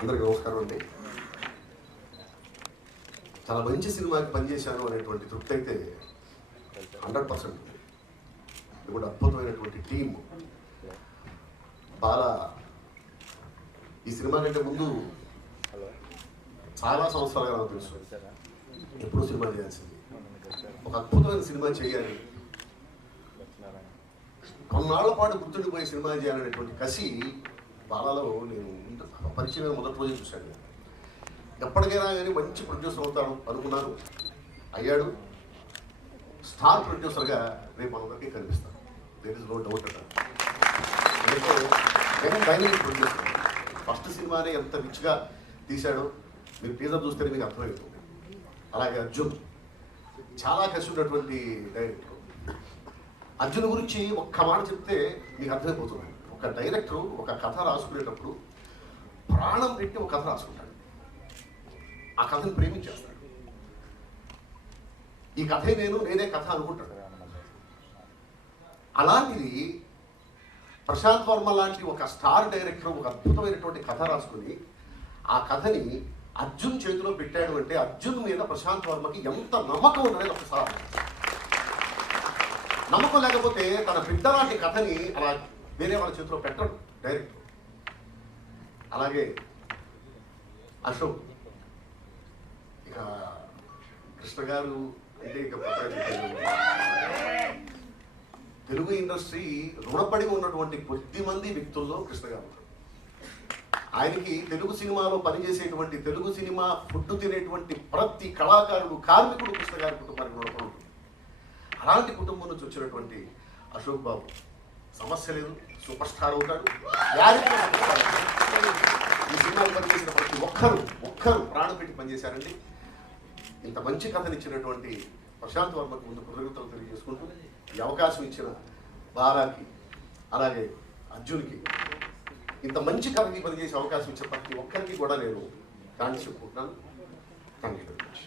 అందరికీ నమస్కారం అండి. చాలా మంచి సినిమాకి పనిచేశాను అనేటువంటి తృప్తి అయితే 100%. ఇది కూడా అద్భుతమైనటువంటి టీం. బాగా ఈ సినిమా కంటే ముందు చాలా సంవత్సరాలుగా నాకు తెలుసు ఎప్పుడు సినిమా చేయాల్సింది, ఒక అద్భుతమైన సినిమా చేయాలి, కొన్నాళ్ల పాటు గుర్తుండిపోయే సినిమా చేయాలనేటువంటి కసి బాలలో నేను పరిచయం మొదటి రోజే చూశాను. ఎప్పటికైనా కానీ మంచి ప్రొడ్యూసర్ అవుతాను అనుకున్నాను, అయ్యాడు. స్టార్ ప్రొడ్యూసర్గా రేపు మనందరికీ కనిపిస్తాను. దేర్ ఇస్ నో డౌట్ అట. Dynamic producer. ఫస్ట్ సినిమానే ఎంత రిచ్గా తీశాడో మీరు టీజర్ చూస్తేనే మీకు అర్థమవుతుంది. అలాగే అర్జున్ చాలా కసి ఉన్నటువంటి డైరెక్టర్. అర్జున్ గురించి ఒక్క మాట చెప్తే మీకు అర్థమైపోతుంది. ఒక డైరెక్టర్ ఒక కథ రాసుకునేటప్పుడు ప్రాణం పెట్టి ఒక కథ రాసుకుంటాడు, ఆ కథను ప్రేమించేస్తాడు. ఈ కథే నేనే కథ అనుకుంటాడు. అలాంటిది ప్రశాంత్ వర్మ లాంటి ఒక స్టార్ డైరెక్టర్ ఒక అద్భుతమైనటువంటి కథ రాసుకుని ఆ కథని అర్జున్ చేతిలో పెట్టాడు అంటే అర్జున్ మీద ప్రశాంత్ వర్మకి ఎంత నమ్మకం ఉన్నది ఒకసారి. నమ్మకం లేకపోతే తన బిడ్డ లాంటి కథని అలా వేరే వాళ్ళ చేతిలో పెట్టడు డైరెక్టర్. అలాగే అశోక్, ఇక కృష్ణ గారు అంటే ఇక తెలుగు ఇండస్ట్రీ రుణపడి ఉన్నటువంటి కొద్ది మంది వ్యక్తుల్లో కృష్ణ గారు. ఆయనకి తెలుగు సినిమాలో పనిచేసేటువంటి తెలుగు సినిమా ఫుడ్ తినేటువంటి ప్రతి కళాకారుడు కార్మికుడు కృష్ణ గారి కుటుంబానికి రుణపడి ఉంటుంది. అలాంటి కుటుంబం నుంచి వచ్చినటువంటి అశోక్ బాబు సమస్య లేదు, సూపర్ స్టార్ అవుతాడు. ఈ సినిమాలు పనిచేసిన ప్రతి ఒక్కరు ప్రాణం పెట్టి పనిచేశారండి. ఇంత మంచి కథనిచ్చినటువంటి ప్రశాంత్ వర్మకు ముందు కృతజ్ఞతలు తెలియజేసుకుంటూ ఈ అవకాశం ఇచ్చిన బాలాకి అలాగే అర్జున్కి ఇంత మంచి కథకి పనిచేసే అవకాశం ఇచ్చిన ప్రతి ఒక్కరికి కూడా నేను థ్యాంక్స్ చెప్పుకుంటున్నాను. Thank you very much.